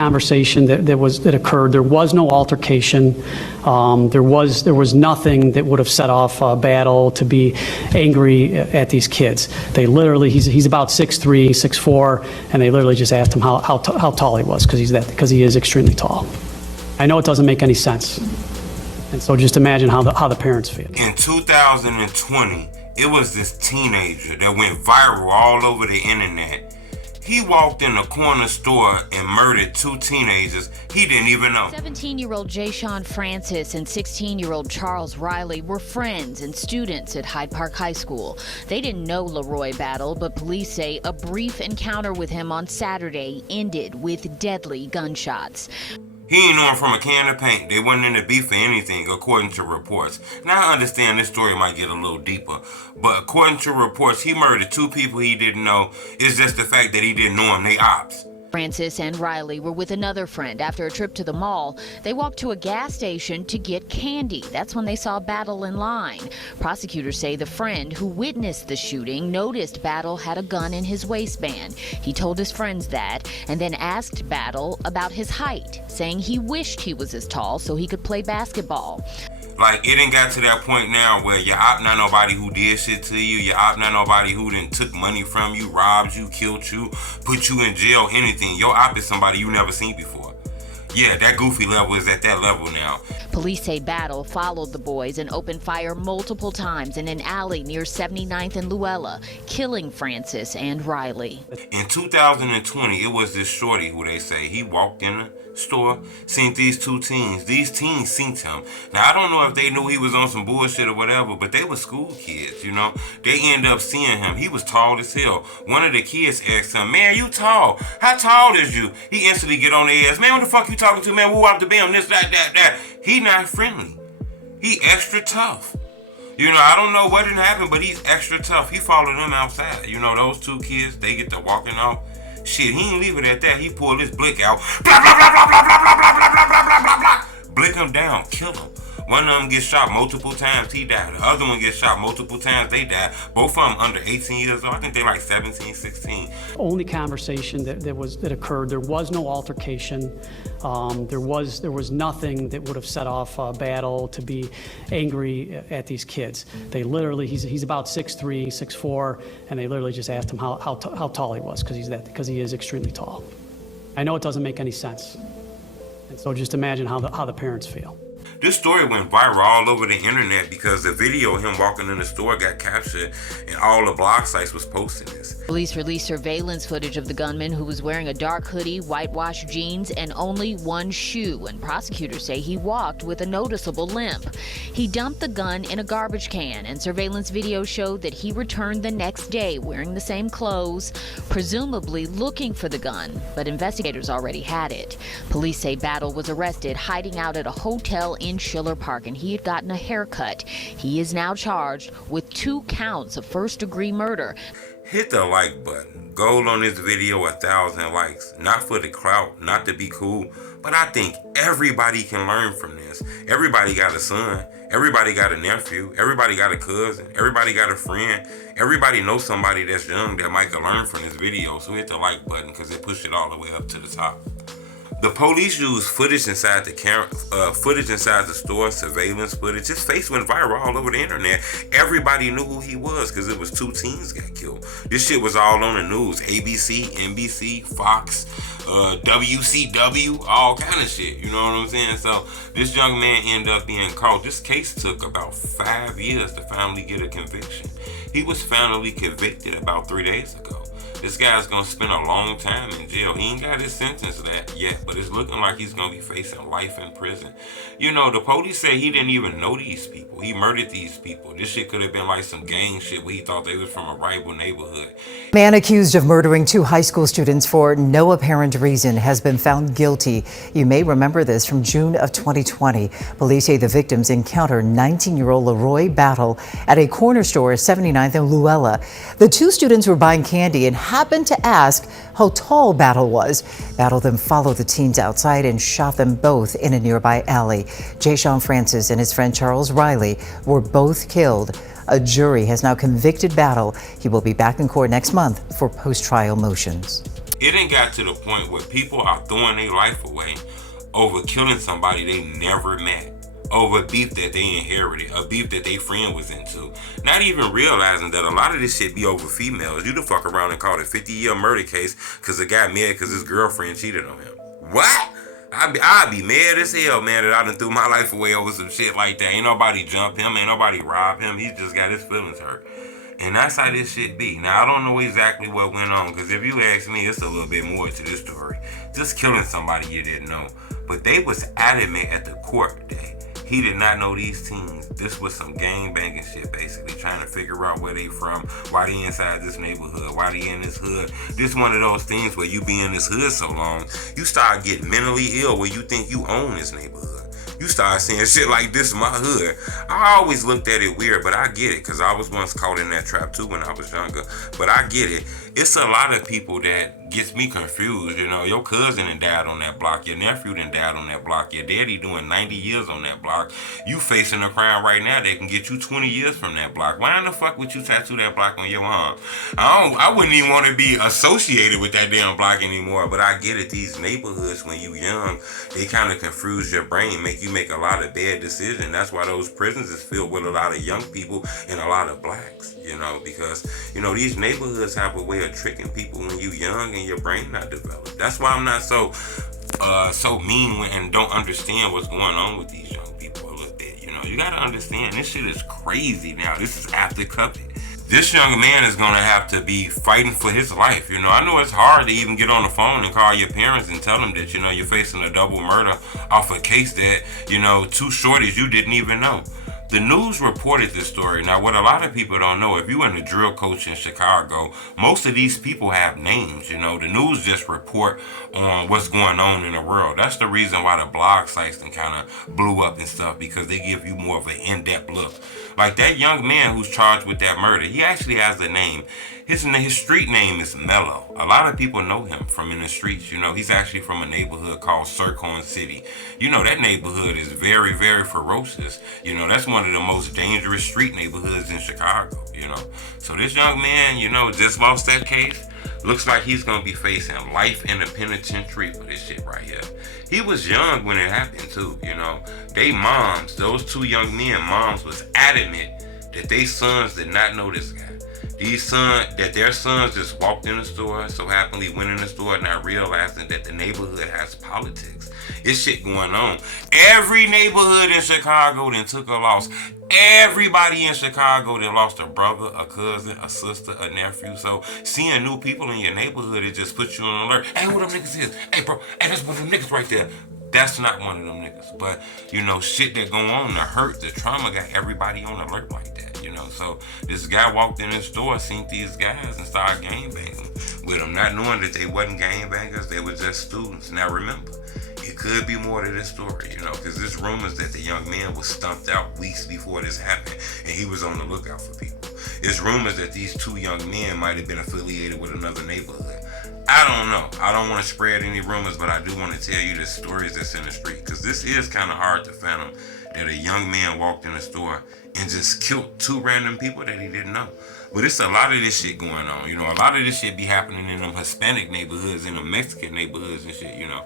Conversation that occurred. There was no altercation. There was nothing that would have set off a battle to be angry at these kids. They literally, he's about 6'3", 6'4", and they literally just asked him how tall he was because he is extremely tall. I know it doesn't make any sense, and so just imagine how the parents feel. In 2020, it was this teenager that went viral all over the internet. He walked in a corner store and murdered two teenagers he didn't even know. 17-year-old Jayshawn Francis and 16-year-old Charles Riley were friends and students at Hyde Park High School. They didn't know Leroy Battle, but police say a brief encounter with him on Saturday ended with deadly gunshots. He ain't know him from a can of paint. They wasn't in the beef for anything, according to reports. Now, I understand this story might get a little deeper, but according to reports, he murdered two people he didn't know. It's just the fact that he didn't know them, they ops. Francis and Riley were with another friend after a trip to the mall. They walked to a gas station to get candy. That's when they saw Battle in line. Prosecutors say the friend who witnessed the shooting noticed Battle had a gun in his waistband. He told his friends that and then asked Battle about his height, saying he wished he was as tall so he could play basketball. Like, it ain't got to that point now where you op not nobody who did shit to you, you op not nobody who done took money from you, robbed you, killed you, put you in jail, anything. Your op is somebody you never seen before. Yeah, that goofy level is at that level now. Police say Battle followed the boys and opened fire multiple times in an alley near 79th and Luella, killing Francis and Riley. In 2020, it was this shorty who they say he walked in the store, seen these two teens. These teens seen him. Now, I don't know if they knew he was on some bullshit or whatever, but they were school kids, you know. They end up seeing him. He was tall as hell. One of the kids asked him, "Man, you tall. How tall is you?" He instantly get on their ass. "Man, what the fuck you talking to, man? Woo out the bam, this, that. He not friendly. He extra tough. You know, I don't know what didn't happen, but he's extra tough. He followed them outside. You know, those two kids, they get to walking off. Shit, he ain't leave it at that. He pulled his blick out. Blah, blah, blah, blah, blah, blah, blah, blah, blah, blah, blah, blah, blah. Blick him down, kill him. One of them gets shot multiple times, he died. The other one gets shot multiple times, they died. Both of them under 18 years old. I think they like 17, 16. Only conversation that occurred. There was no altercation. There was nothing that would have set off a battle to be angry at these kids. They literally, he's about 6'3", 6'4", and they literally just asked him how tall he was because he is extremely tall. I know it doesn't make any sense, and so just imagine how the parents feel. This story went viral all over the internet because the video of him walking in the store got captured and all the blog sites was posting this. Police released surveillance footage of the gunman who was wearing a dark hoodie, whitewashed jeans, and only one shoe, and prosecutors say he walked with a noticeable limp. He dumped the gun in a garbage can, and surveillance video showed that he returned the next day wearing the same clothes, presumably looking for the gun, but investigators already had it. Police say Battle was arrested hiding out at a hotel in Schiller Park, and he had gotten a haircut. He is now charged with 2 counts of first-degree murder. Hit the like button. Goal on this video, 1,000 likes. Not for the clout, not to be cool, but I think everybody can learn from this. Everybody got a son. Everybody got a nephew. Everybody got a cousin. Everybody got a friend. Everybody knows somebody that's young that might can learn from this video. So hit the like button because it pushed it all the way up to the top. The police used footage inside the store, surveillance footage. His face went viral all over the internet. Everybody knew who he was because it was 2 teens got killed. This shit was all on the news. ABC, NBC, Fox, WCW, all kind of shit. You know what I'm saying? So this young man ended up being caught. This case took about 5 years to finally get a conviction. He was finally convicted about 3 days ago. This guy's gonna spend a long time in jail. He ain't got his sentence yet, but it's looking like he's gonna be facing life in prison. You know, the police say he didn't even know these people. He murdered these people. This shit could have been like some gang shit where he thought they was from a rival neighborhood. Man accused of murdering 2 high school students for no apparent reason has been found guilty. You may remember this from June of 2020. Police say the victims encountered 19-year-old Leroy Battle at a corner store at 79th and Luella. The 2 students were buying candy and happened to ask how tall Battle was. Battle then followed the teens outside and shot them both in a nearby alley. Jayshawn Francis and his friend Charles Riley were both killed. A jury has now convicted Battle. He will be back in court next month for post-trial motions. It ain't got to the point where people are throwing their life away over killing somebody they never met, over beef that they inherited, a beef that their friend was into. Not even realizing that a lot of this shit be over females. You the fuck around and call it a 50-year murder case because a guy mad because his girlfriend cheated on him. What? I'd be mad as hell, man, that I done threw my life away over some shit like that. Ain't nobody jump him, ain't nobody rob him. He just got his feelings hurt. And that's how this shit be. Now, I don't know exactly what went on, because if you ask me, it's a little bit more to this story. Just killing somebody you didn't know. But they was adamant at the court that he did not know these teens. This was some gang banging shit, basically, trying to figure out where they from, why they inside this neighborhood, why they in this hood. This one of those things where you be in this hood so long, you start getting mentally ill where you think you own this neighborhood. You start saying shit like, this is my hood. I always looked at it weird, but I get it, because I was once caught in that trap too when I was younger. But I get it. It's a lot of people that gets me confused. You know, your cousin done died on that block. Your nephew done died on that block. Your daddy doing 90 years on that block. You facing a crime right now that can get you 20 years from that block. Why in the fuck would you tattoo that block on your arm? I wouldn't even want to be associated with that damn block anymore. But I get it. These neighborhoods, when you young, they kind of confuse your brain, make you make a lot of bad decisions. That's why those prisons is filled with a lot of young people and a lot of blacks, you know, because, you know, these neighborhoods have a way of tricking people when you young and your brain not developed. That's why I'm not so mean and don't understand what's going on with these young people a little bit. You know, you gotta understand, this shit is crazy now. This is after COVID. This young man is gonna have to be fighting for his life. You know, I know it's hard to even get on the phone and call your parents and tell them that, you know, you're facing a double murder off a case that, you know, two shorties you didn't even know. The news reported this story. Now, what a lot of people don't know, if you're in the drill coach in Chicago, most of these people have names. You know, the news just report on what's going on in the world. That's the reason why the blog sites then kind of blew up and stuff, because they give you more of an in-depth look. Like that young man who's charged with that murder, he actually has a name. His street name is Mello. A lot of people know him from in the streets. You know, he's actually from a neighborhood called Sircon City. You know, that neighborhood is very, very ferocious. You know, that's one of the most dangerous street neighborhoods in Chicago, you know. So this young man, you know, just lost that case. Looks like he's going to be facing life in the penitentiary for this shit right here. He was young when it happened too, you know. They moms, those two young men, moms was adamant that they sons did not know this guy. Their sons just walked in the store, so happily went in the store, not realizing that the neighborhood has politics. It's shit going on. Every neighborhood in Chicago then took a loss. Everybody in Chicago that lost a brother, a cousin, a sister, a nephew. So seeing new people in your neighborhood, it just puts you on alert. Hey, who them niggas is? Hey, bro, hey, that's one of them niggas right there. That's not one of them niggas. But, you know, shit that go on, the hurt, the trauma got everybody on alert like that, you know. So this guy walked in the store, seen these guys, and started gangbanging with them, not knowing that they wasn't gangbangers, they were just students. Now remember, it could be more to this story, you know, because there's rumors that the young man was stumped out weeks before this happened, and he was on the lookout for people. There's rumors that these two young men might have been affiliated with another neighborhood. I don't know. I don't want to spread any rumors, but I do want to tell you the stories that's in the street, because this is kind of hard to fathom that a young man walked in the store and just killed two random people that he didn't know. But it's a lot of this shit going on. You know, a lot of this shit be happening in them Hispanic neighborhoods, in the Mexican neighborhoods and shit, you know.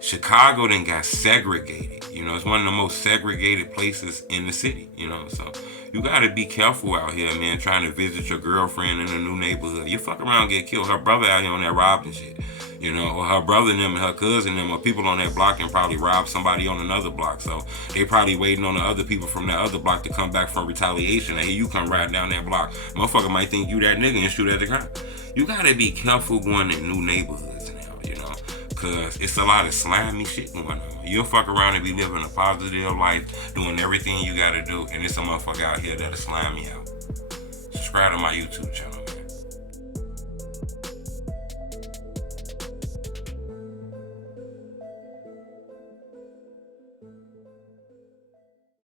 Chicago then got segregated. You know, it's one of the most segregated places in the city, you know. So you got to be careful out here, man, trying to visit your girlfriend in a new neighborhood. You fuck around and get killed. Her brother out here on that robbing shit, you know, or her brother and them and her cousin and them, or people on that block can probably rob somebody on another block. So they probably waiting on the other people from that other block to come back from retaliation. And here you come right down that block. Motherfucker might think you that nigga and shoot at the cop. You got to be careful going in new neighborhoods now, you know. Because it's a lot of slimy shit going on. You'll fuck around and be living a positive life, doing everything you gotta do, and it's a motherfucker out here that'll slime you out. Subscribe to my YouTube channel.